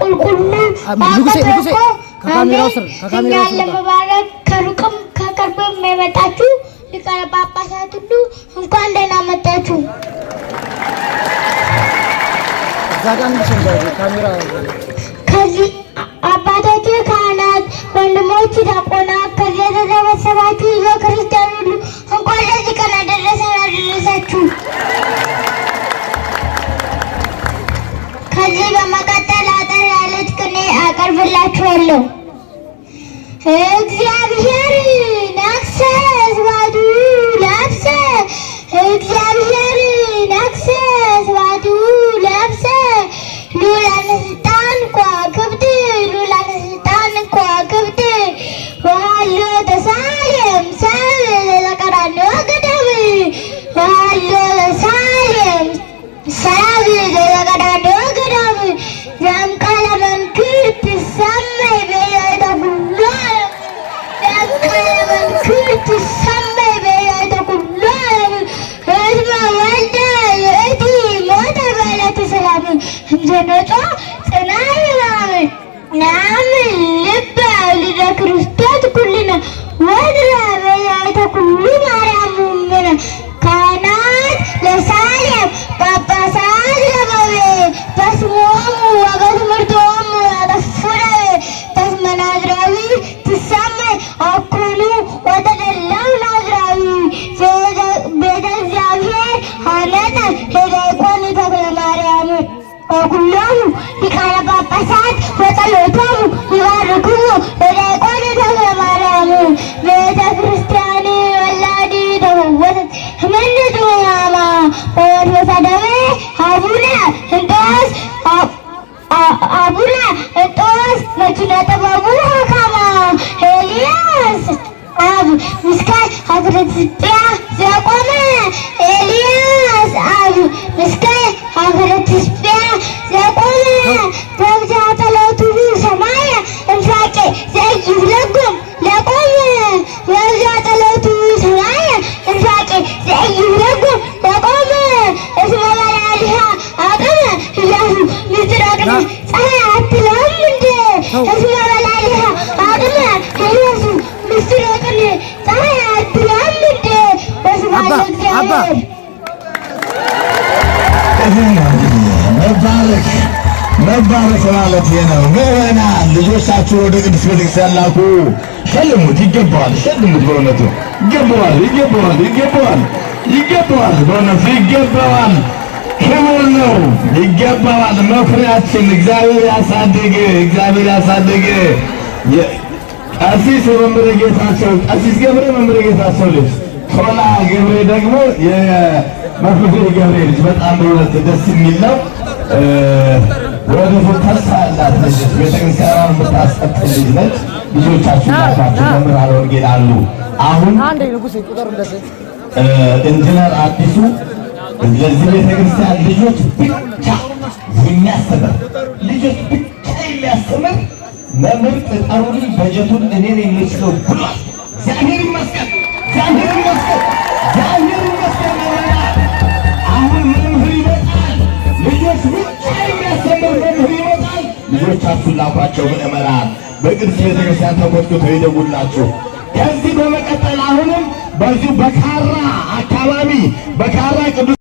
ቁልቁልና ንጉሴ ከካሜራው ስር ለመባረክ ከሩቅም ከቅርብም የመጣችሁ ሊቃነ ጳጳሳት ሁሉ እንኳን ደህና መጣችሁ። ከዚህ አባቶች ካህናት፣ ወንድሞች ዲያቆናት፣ ከዚህ የተሰበሰባችሁ ክርስቲያን ሁሉ እንኳን ለዚህ ቀን አደረሰን አደረሳችሁ። ከዚህ በመቀጠል አጠር ያለች ቅኔ አቀርብላችኋለሁ። እግዚአብሔር ነግሠ ስብሐቱ ለብሰ እግዚአብሔር ነግሠ ስብሐቱ ለብሰ ሉላነ ስልጣን ከዋክብት ሉላነ ስልጣን ከዋክብት ወሀሎ ተሳልየም ሰብ ለቀራንዮ ገዳም ወሀሎ ተሳልየም ሰብ ለቀራንዮ ገዳም ዘእምቃለ መንክር ትሰመይ በየዕለተ ኩሉ ዘእምቃለ መንክር ትሰመይ በየዕለተ ኩሉ እስመ ወልደ ይእቲ ሞተ በዕለተ ሰላም እንዘነጾ ጽናዕ ሕማም ነአምን ልበ ወልደ ክርስቶስ ኩልነ ወድረ በየዕለተ ኩሉ ማርያም እምነ ካህናት ለሳሌም ጳጳሳት ለበዌ በስሞሙ ወበትምህርቶሙ ያጠፉነ በስመ ናዝራዊ ትሰመይ አኩሉ ወተደለው ናዝራዊ ቤተ እግዚአብሔር ሀነተ ለዲያቆን ተክለ ማርያም ወኩሎሙ ሊቃነ ጳጳሳት በጸሎቶሙ ይባርክሙ ለዲያቆን ተክለ ማርያም ቤተ ክርስቲያን ወላዲ ተፈወሰት ህመንቱ ያማ ወወርወሰ ደዌ አቡነ እንጦስ መኪና ጥበቡ ሀካማ ኤልያስ አብ ምስካየ ሀገረ ኢትዮጵያ ዘቆመ ኤልያስ አብ ምስካየ ሀገረ ኢትዮጵያ ዘቆመ በብዛ ጸሎቱ ሰማየ እንፋቄ ዘይብለጎም ለቆመ በብዛ ጸሎቱ ሰማየ እንፋቄ ዘይብለጎም ለቆመ እስመ በላሊሃ አቅመ እያሱ ምትረቅነ ፀሐይ አትለም እንደ እስመ በላሊሃ አቅመ እያሱ ምትረቅነ ፀሐይ አትለም እንደ በስመ እግዚአብሔር መባረክ ማለት ነው። ምዕመናን ልጆቻችሁ ወደ ቅድስት ቤተክርስቲያን ላኩ። ሸልሙት፣ ይገባዋል። ሸልሙት፣ በእውነቱ ይገባዋል። በእውነቱ ይገባዋል። ክቡር ነው፣ ይገባዋል። መኩሪያችን እግዚአብሔር ያሳድግ። ቀሲስ መምህረ ጌታቸው ቀሲስ ገብረ መምህረ ጌታቸው ልጅ ቶላ ገብሬ ደግሞ የመምህረ ገብሬ ልጅ በጣም በእውነት ደስ የሚል ነው። ወደፊት ተስፋ ያላት ልጅ ቤተክርስቲያኗን የምታስቀጥል ልጅ ነች። ልጆቻችሁ ላኳቸው። መምህራነ ወንጌል አሉ። አሁን ኢንጂነር አዲሱ ለዚህ ቤተክርስቲያን ልጆች ብቻ የሚያስተምር መምህር ቅጠሩልኝ በጀቱን እኔን የሚችለው ብሏል። እግዚአብሔር ይመስገን። አሁን መምህር ይመጣል። ልጆች ብቻ የሚያስተምር መምህር ይመጣል። ልጆቻችሁን ላኳቸው። ምዕመናን በቅድስት ቤተክርስቲያን ተኮትኩተው ይደውላችሁ። ከዚህ በመቀጠል አሁንም በዚሁ በካራ አካባቢ በካራ ቅዱስ